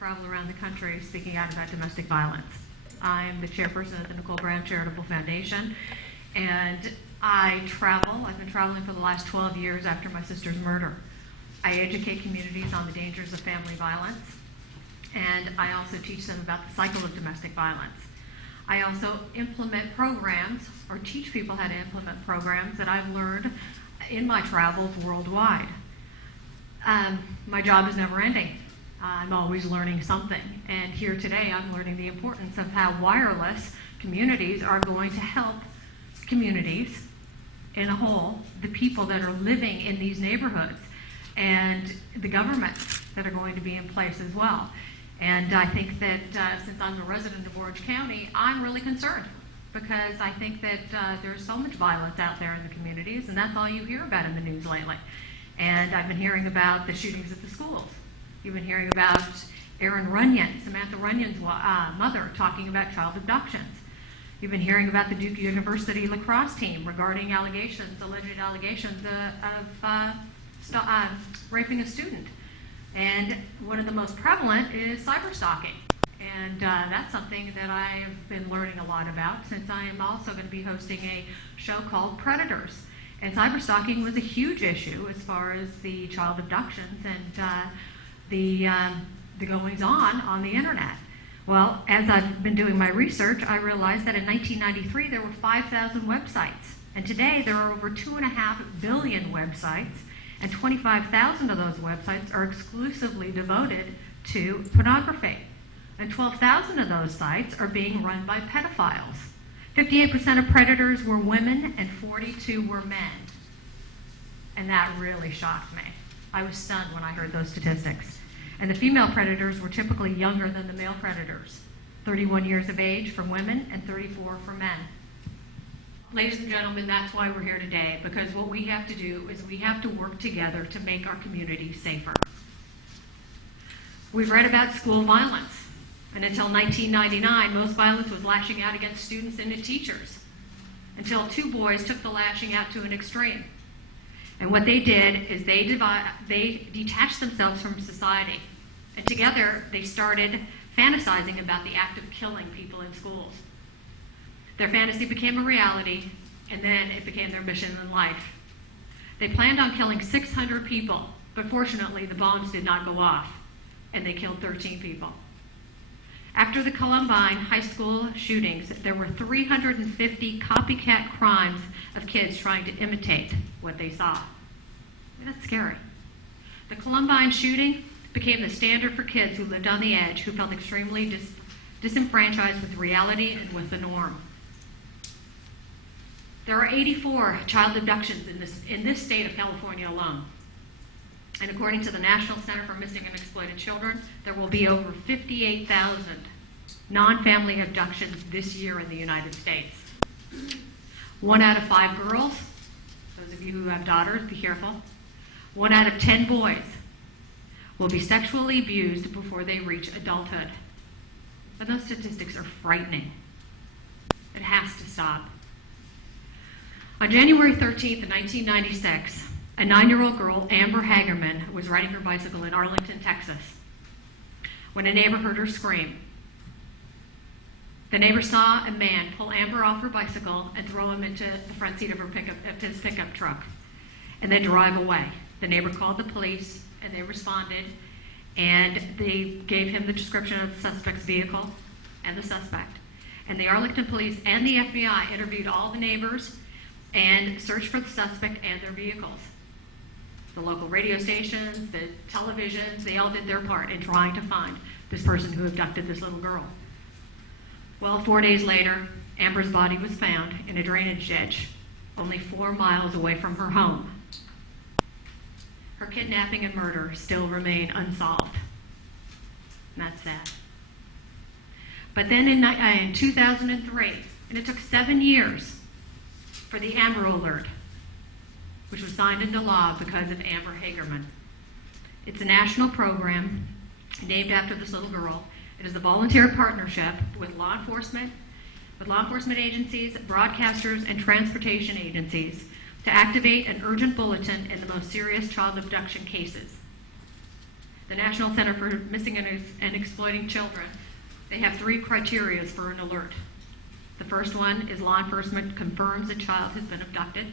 travel around the country speaking out about domestic violence. I'm the chairperson of the Nicole Brown Charitable Foundation, and I travel. I've been traveling for the last 12 years after my sister's murder. I educate communities on the dangers of family violence, and I also teach them about the cycle of domestic violence. I also implement programs, or teach people how to implement programs that I've learned in my travels worldwide. My job is never ending. I'm always learning something, and here today I'm learning the importance of how wireless communities are going to help communities in a whole, the people that are living in these neighborhoods, and the governments that are going to be in place as well. And I think that since I'm a resident of Orange County, I'm really concerned, because I think that there's so much violence out there in the communities, and that's all you hear about in the news lately. And I've been hearing about the shootings at the schools. You've been hearing about Erin Runyon, Samantha Runyon's mother, talking about child abductions. You've been hearing about the Duke University lacrosse team regarding alleged allegations of raping a student. And one of the most prevalent is cyberstalking. And that's something that I've been learning a lot about, since I am also going to be hosting a show called Predators. And cyberstalking was a huge issue as far as the child abductions and the goings-on the internet. Well, as I've been doing my research, I realized that in 1993 there were 5,000 websites. And today there are over 2.5 billion websites, and 25,000 of those websites are exclusively devoted to pornography. And 12,000 of those sites are being run by pedophiles. 58% of predators were women and 42 were men. And that really shocked me. I was stunned when I heard those statistics. And the female predators were typically younger than the male predators, 31 years of age for women and 34 for men. Ladies and gentlemen, that's why we're here today, because what we have to do is we have to work together to make our communities safer. We've read about school violence, and until 1999, most violence was lashing out against students and teachers, until two boys took the lashing out to an extreme. And what they did is they detached themselves from society, and together they started fantasizing about the act of killing people in schools. Their fantasy became a reality, and then it became their mission in life. They planned on killing 600 people, but fortunately the bombs did not go off, and they killed 13 people. After the Columbine high school shootings, there were 350 copycat crimes of kids trying to imitate what they saw. That's scary. The Columbine shooting became the standard for kids who lived on the edge, who felt extremely disenfranchised with reality and with the norm. There are 84 child abductions in this state of California alone. And according to the National Center for Missing and Exploited Children, there will be over 58,000 non-family abductions this year in the United States. 1 out of 5 girls, those of you who have daughters, be careful. 1 out of 10 boys will be sexually abused before they reach adulthood. But those statistics are frightening. It has to stop. On January 13th, 1996, a 9-year-old girl, Amber Hagerman, was riding her bicycle in Arlington, Texas, when a neighbor heard her scream. The neighbor saw a man pull Amber off her bicycle and throw him into the front seat of his pickup truck, and then drive away. The neighbor called the police, and they responded, and they gave him the description of the suspect's vehicle and the suspect. And the Arlington police and the FBI interviewed all the neighbors and searched for the suspect and their vehicles. The local radio stations, the televisions, they all did their part in trying to find this person who abducted this little girl. Well, 4 days later, Amber's body was found in a drainage ditch only 4 miles away from her home. Her kidnapping and murder still remain unsolved. And that's sad. But then in 2003, and it took 7 years for the Amber Alert, which was signed into law because of Amber Hagerman. It's a national program named after this little girl. It is a volunteer partnership with law enforcement agencies, broadcasters, and transportation agencies to activate an urgent bulletin in the most serious child abduction cases. the National Center for Missing and Exploiting Children, they have 3 criteria for an alert. The first one is law enforcement confirms a child has been abducted.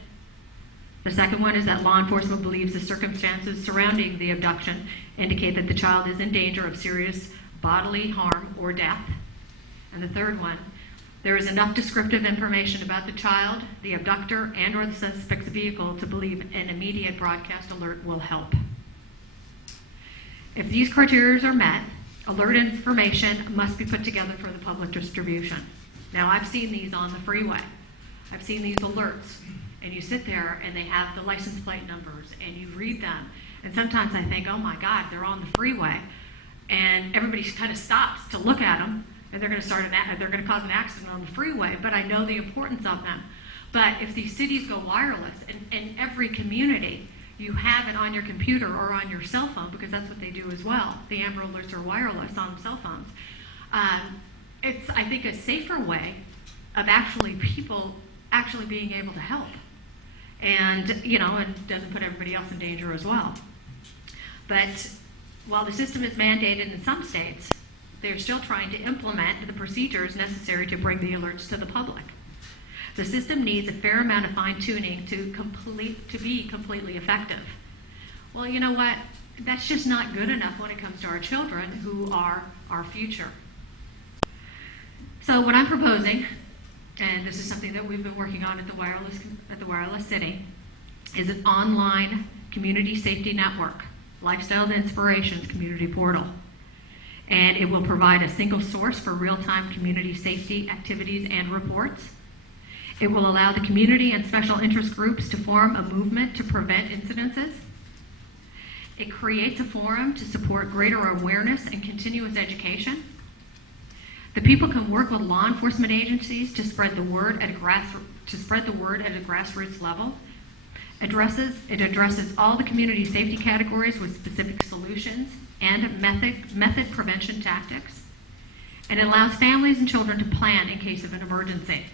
The second one is that law enforcement believes the circumstances surrounding the abduction indicate that the child is in danger of serious bodily harm or death. And the third one, there is enough descriptive information about the child, the abductor, and or the suspect's vehicle to believe an immediate broadcast alert will help. If these criteria are met, alert information must be put together for the public distribution. Now, I've seen these on the freeway. I've seen these alerts, and you sit there and they have the license plate numbers and you read them. And sometimes I think, oh my God, they're on the freeway. And everybody kind of stops to look at them, and they're going to they're going to cause an accident on the freeway, but I know the importance of them. But if these cities go wireless, in every community, you have it on your computer or on your cell phone, because that's what they do as well. The Amber Alerts are wireless on cell phones. It's, I think, a safer way of people actually being able to help. And, it doesn't put everybody else in danger as well. But while the system is mandated in some states, they're still trying to implement the procedures necessary to bring the alerts to the public. The system needs a fair amount of fine-tuning to be completely effective. Well, you know what? That's just not good enough when it comes to our children, who are our future. So what I'm proposing, and this is something that we've been working on at the Wireless City, is an online community safety network, Lifestyle Inspirations community portal. And it will provide a single source for real-time community safety activities and reports. It will allow the community and special interest groups to form a movement to prevent incidences. It creates a forum to support greater awareness and continuous education. The people can work with law enforcement agencies to spread the word at a grassroots level. It addresses all the community safety categories with specific solutions and method prevention tactics. And it allows families and children to plan in case of an emergency.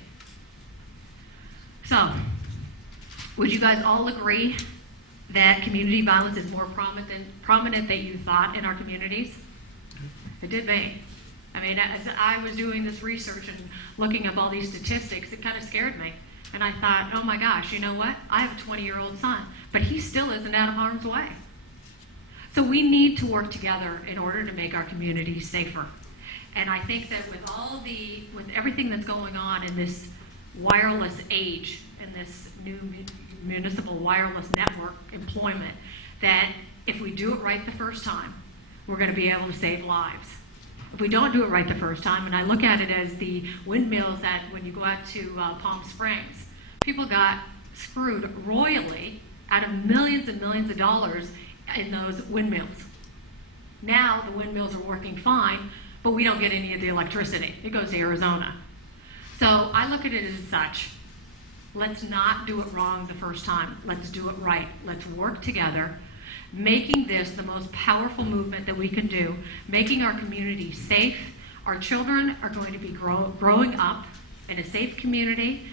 So, would you guys all agree that community violence is more prominent than you thought in our communities? It did me. I mean, as I was doing this research and looking up all these statistics, it kind of scared me. And I thought, oh my gosh, you know what? I have a 20-year-old son, but he still isn't out of harm's way. So we need to work together in order to make our communities safer. And I think that with everything that's going on in this wireless age and this new municipal wireless network employment, that if we do it right the first time, we're going to be able to save lives. If we don't do it right the first time, and I look at it as the windmills that when you go out to Palm Springs, people got screwed royally out of millions and millions of dollars in those windmills. Now the windmills are working fine, but we don't get any of the electricity. It goes to Arizona. So I look at it as such. Let's not do it wrong the first time. Let's do it right. Let's work together, making this the most powerful movement that we can do, making our community safe. Our children are going to be growing up in a safe community,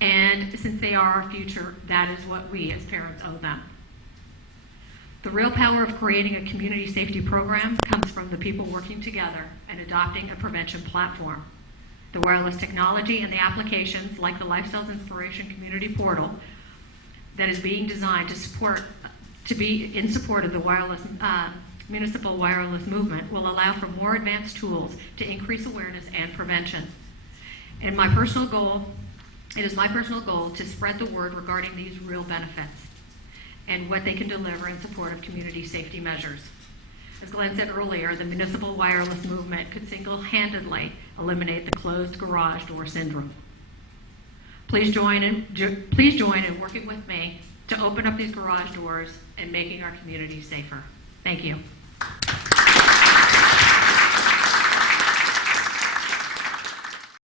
and since they are our future, that is what we as parents owe them. The real power of creating a community safety program comes from the people working together and adopting a prevention platform. The wireless technology and the applications like the Lifestyle Inspiration Community Portal that is being designed to be in support of the municipal wireless movement will allow for more advanced tools to increase awareness and prevention. And it is my personal goal to spread the word regarding these real benefits and what they can deliver in support of community safety measures. As Glenn said earlier, the municipal wireless movement could single-handedly eliminate the closed garage door syndrome. Please join in working with me to open up these garage doors and making our community safer. Thank you.